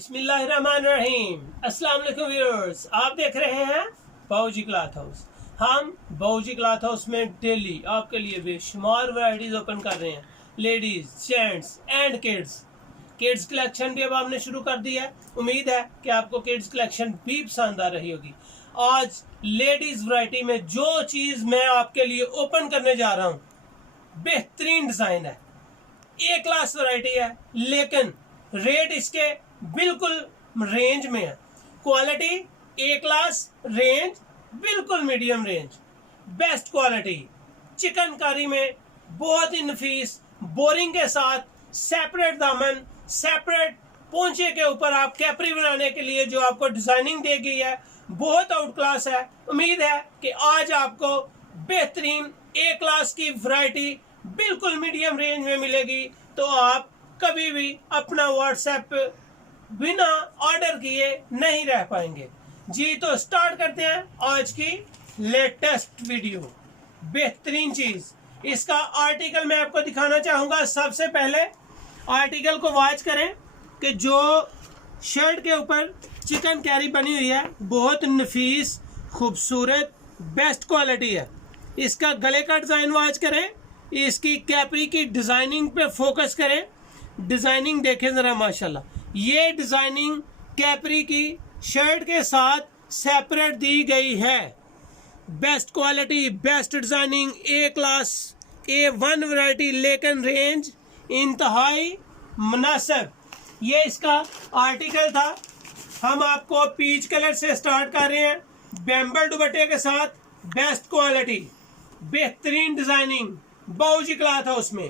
बिस्मिल्लाहिर्रहमानिर्रहीम। अस्सलाम वालेकुम व्यूअर्स, आप देख रहे हैं बाऊजी क्लॉथ हाउस। हम बाऊजी क्लॉथ हाउस में डेली आपके लिए बेशुमार वैरायटीज ओपन कर रहे हैं। Ladies, gents and kids collection भी अब हमने शुरू कर दी है। उम्मीद है कि आपको किड्स कलेक्शन भी पसंद आ रही होगी। आज लेडीज वैरायटी में जो चीज मैं आपके लिए ओपन करने जा रहा हूँ, बेहतरीन डिजाइन है, ए क्लास वैरायटी है, लेकिन रेट इसके बिल्कुल रेंज में है। क्वालिटी ए क्लास, रेंज बिल्कुल medium range, best quality. Chikankari में बहुत ही नफीस बोरिंग के साथ सेपरेट दामन, सेपरेट पोंचे के ऊपर आप कैपरी बनाने के लिए जो आपको डिजाइनिंग दी गई है, बहुत आउट क्लास है। उम्मीद है कि आज आपको बेहतरीन ए क्लास की वैरायटी बिल्कुल मीडियम रेंज में मिलेगी। तो आप कभी भी अपना व्हाट्सएप बिना ऑर्डर किए नहीं रह पाएंगे। जी तो स्टार्ट करते हैं आज की लेटेस्ट वीडियो। बेहतरीन चीज, इसका आर्टिकल मैं आपको दिखाना चाहूंगा। सबसे पहले आर्टिकल को वॉच करें कि जो शर्ट के ऊपर चिकन कैरी बनी हुई है, बहुत नफीस, खूबसूरत, बेस्ट क्वालिटी है। इसका गले का डिजाइन वॉच करें, इसकी कैपरी की डिजाइनिंग पे फोकस करें। डिजाइनिंग देखें जरा, माशाल्लाह। ये डिजाइनिंग कैपरी की शर्ट के साथ सेपरेट दी गई है। बेस्ट क्वालिटी, बेस्ट डिजाइनिंग, ए क्लास, A1 वैरायटी, लेकिन रेंज इंतहाई मुनासिब। ये इसका आर्टिकल था। हम आपको पीच कलर से स्टार्ट कर रहे हैं, बैम्बल दुपट्टे के साथ, बेस्ट क्वालिटी, बेहतरीन डिजाइनिंग, बाऊजी क्लॉथ हाउस में।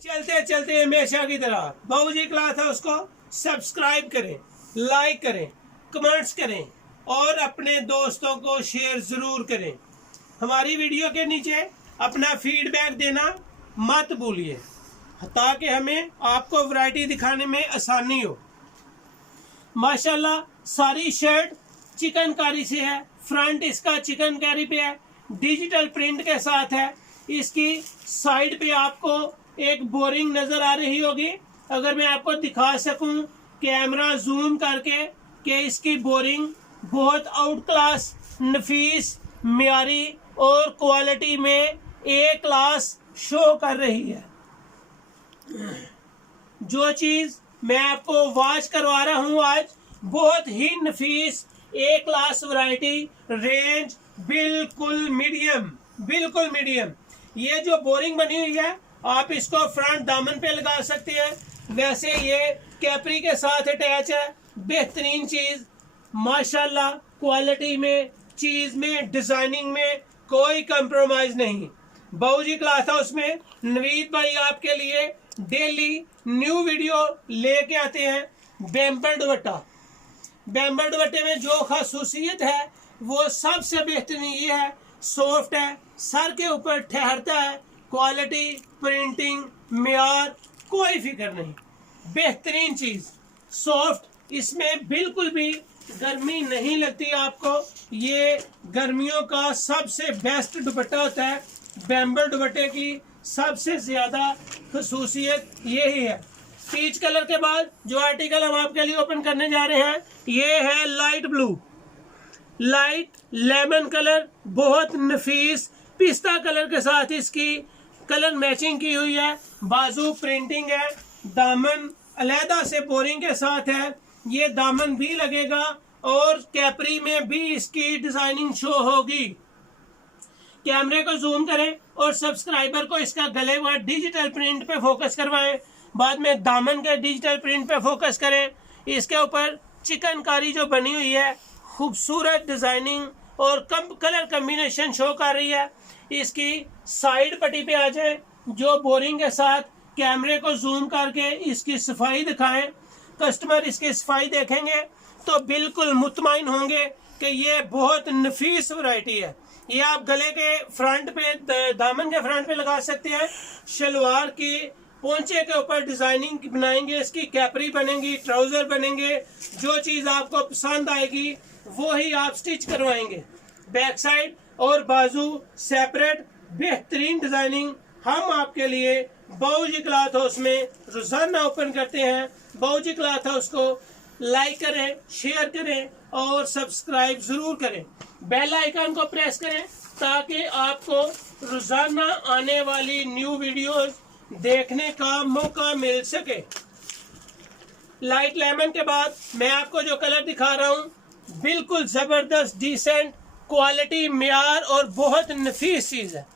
चलते चलते हमेशा की तरह बाऊजी क्लॉथ हाउस को सब्सक्राइब करें, लाइक करें, कमेंट्स करें और अपने दोस्तों को शेयर जरूर करें। हमारी वीडियो के नीचे अपना फीडबैक देना मत भूलिए, ताकि हमें आपको वैरायटी दिखाने में आसानी हो। माशाल्लाह सारी शर्ट चिकनकारी से है। फ्रंट इसका चिकनकारी पे है, डिजिटल प्रिंट के साथ है। इसकी साइड पे आपको एक बोरिंग नजर आ रही होगी। अगर मैं आपको दिखा सकूं कैमरा जूम करके कि इसकी बोरिंग बहुत आउट क्लास, नफीस, म्यारी और क्वालिटी में ए क्लास शो कर रही है। जो चीज मैं आपको वॉच करवा रहा हूं आज, बहुत ही नफीस ए क्लास वैरायटी, रेंज बिल्कुल मीडियम, बिल्कुल मीडियम। ये जो बोरिंग बनी हुई है, आप इसको फ्रंट दामन पे लगा सकते हैं। वैसे ये कैपरी के साथ अटैच है। बेहतरीन चीज, माशाल्लाह, क्वालिटी में, चीज में, डिजाइनिंग में कोई कंप्रोमाइज नहीं। बाऊजी क्लॉथ हाउस में नवीद भाई आपके लिए डेली न्यू वीडियो लेके आते हैं। बैम्बल दुपट्टा, बैम्बल दुपट्टे में जो खासूसियत है वो सबसे बेहतरीन ये है, सॉफ्ट है, सर के ऊपर ठहरता है। क्वालिटी, प्रिंटिंग, म्यार, कोई फिक्र नहीं। बेहतरीन चीज, सॉफ्ट, इसमें बिल्कुल भी गर्मी नहीं लगती आपको। ये गर्मियों का सबसे बेस्ट दुपट्टा होता है। बैम्बल दुपट्टे की सबसे ज्यादा खसूसियत यही है। पीच कलर के बाद जो आर्टिकल हम आपके लिए ओपन करने जा रहे हैं, ये है light blue, light lemon colour, बहुत नफीस पिस्ता कलर के साथ इसकी कलर मैचिंग की हुई है। बाजू प्रिंटिंग है, दामन अलहदा से बोरिंग के साथ है। ये दामन भी लगेगा और कैपरी में भी इसकी डिजाइनिंग शो होगी। कैमरे को जूम करें और सब्सक्राइबर को इसका गले व डिजिटल प्रिंट पे फोकस करवाएं। बाद में दामन के डिजिटल प्रिंट पे फोकस करें। इसके ऊपर चिकनकारी जो बनी हुई है, खूबसूरत डिजाइनिंग और कम कलर कम्बिनेशन शो कर रही है। इसकी साइड पट्टी पे आ जाए, जो बोरिंग के साथ कैमरे को जूम करके इसकी सफाई दिखाएं। कस्टमर इसकी सफाई देखेंगे तो बिल्कुल मुतमईन होंगे कि ये बहुत नफीस वैरायटी है। ये आप गले के फ्रंट पे, दामन के फ्रंट पे लगा सकते हैं। शलवार की पोंचे के ऊपर डिजाइनिंग बनाएंगे, इसकी कैपरी बनेगी, ट्राउजर बनेंगे। जो चीज आपको पसंद आएगी वो ही आप स्टिच करवाएंगे। बैक साइड और बाजू सेपरेट, बेहतरीन डिजाइनिंग हम आपके लिए बाऊजी क्लॉथ हाउस में रोजाना ओपन करते हैं। बाऊजी क्लॉथ हाउस को लाइक करें, शेयर करें और सब्सक्राइब ज़रूर करें। बेल आइकन को प्रेस करें ताकि आपको रोज़ाना आने वाली न्यू वीडियोस देखने का मौका मिल सके। लाइट लेमन के बाद मैं आपको जो कलर दिखा रहा हूँ बिल्कुल ज़बरदस्त, डिसेंट क्वालिटी, मेयार और बहुत नफीस चीज़ है,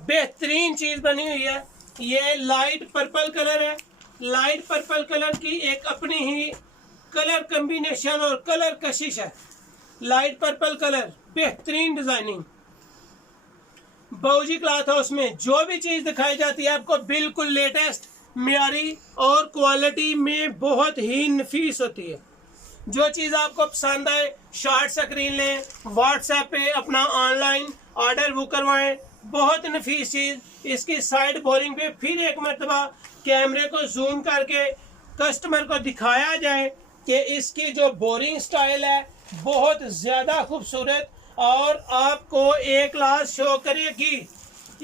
बेहतरीन चीज़ बनी हुई है। ये लाइट पर्पल कलर है। लाइट पर्पल कलर की एक अपनी ही कलर कम्बिनेशन और कलर कशिश है। लाइट पर्पल कलर, बेहतरीन डिजाइनिंग। बाऊजी क्लॉथ हाउस में जो भी चीज़ दिखाई जाती है आपको बिल्कुल लेटेस्ट, मियारी और क्वालिटी में बहुत ही नफीस होती है। जो चीज़ आपको पसंद आए शॉर्ट स्क्रीन लें, व्हाट्सएप पे अपना ऑनलाइन ऑर्डर बुक करवाएं। बहुत नफीस चीज़। इसकी साइड बोरिंग पे फिर एक मरतबा कैमरे को जूम करके कस्टमर को दिखाया जाए कि इसकी जो बोरिंग स्टाइल है बहुत ज़्यादा खूबसूरत और आपको एक क्लास शो करेगी।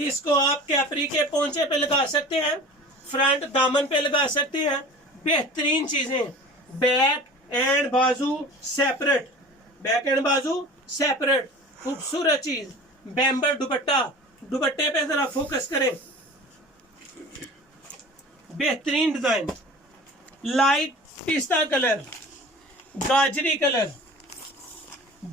इसको आप कैपरी के पोंचे पे लगा सकते हैं, फ्रंट दामन पे लगा सकते हैं। बेहतरीन चीज़ें, बैक एंड बाजू सेपरेट, बैक एंड बाजू सेपरेट, खूबसूरत चीज़। बैम्बर दुपट्टा, दुपट्टे पे ज़रा फोकस करें, बेहतरीन डिज़ाइन। लाइट पिस्ता कलर, गाजरी कलर,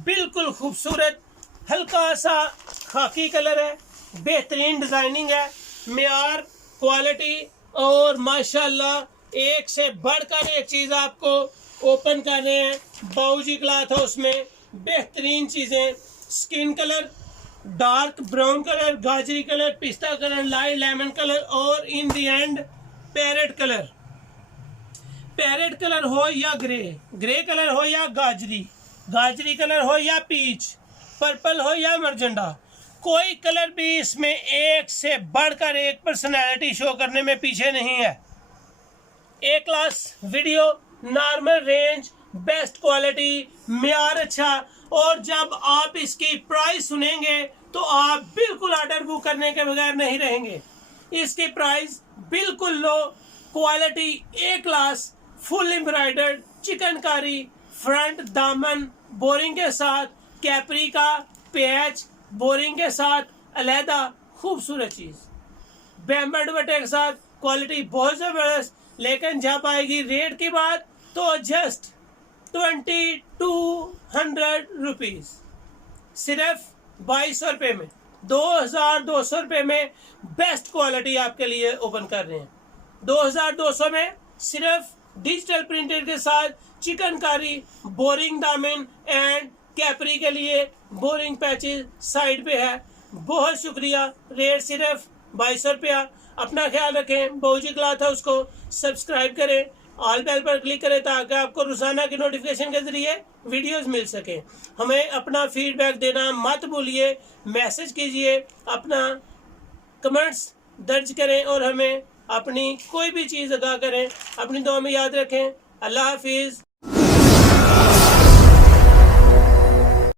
बिल्कुल खूबसूरत हल्का सा खाकी कलर है, बेहतरीन डिजाइनिंग है, मेयार, क्वालिटी और माशाल्लाह एक से बढ़कर एक चीज़ आपको ओपन कर रहे हैं बाऊजी क्लॉथ हाउस में। बेहतरीन चीज़ें, skin colour, dark brown colour, गाजरी कलर, पिस्ता कलर, लाइट लेमन कलर और in the end parrot colour. Parrot colour हो या ग्रे, ग्रे कलर हो या गाजरी, गाजरी कलर हो या पीच, पर्पल हो या मरजंडा, कोई कलर भी इसमें एक से बढ़कर एक पर्सनैलिटी शो करने में पीछे नहीं है। A class video, normal range, best quality, मेयार अच्छा। और जब आप इसकी प्राइस सुनेंगे तो आप बिल्कुल ऑर्डर बुक करने के बगैर नहीं रहेंगे। इसकी प्राइस बिल्कुल low, quality A class, full embroidered chikankari, front दामन बोरिंग के साथ, कैपरी का पैच बोरिंग के साथ अलहदा, खूबसूरत चीज़। बैम्बर दुपट्टे के साथ क्वालिटी बहुत ज़बरदस्त। लेकिन जब आएगी रेट की बात तो जस्ट 2200 रुपीज़, सिर्फ 2200 रुपये में, 2200 रुपये में बेस्ट क्वालिटी आपके लिए ओपन कर रहे हैं। 2200 में सिर्फ डिजिटल प्रिंटेड के साथ चिकनकारी, बोरिंग दामन एंड कैपरी के लिए बोरिंग पैचेज साइड पे है। बहुत शुक्रिया। रेट सिर्फ 2200 रुपया। अपना ख्याल रखें। बाऊजी क्लॉथ हाउस को सब्सक्राइब करें, ऑल बेल पर क्लिक करें ताकि आपको रोजाना की नोटिफिकेशन के जरिए वीडियोस मिल सके। हमें अपना फीडबैक देना मत भूलिए, मैसेज कीजिए, अपना कमेंट्स दर्ज करें और हमें अपनी कोई भी चीज़ अदा करें। अपनी दुआ में याद रखें। अल्लाह हाफिज़।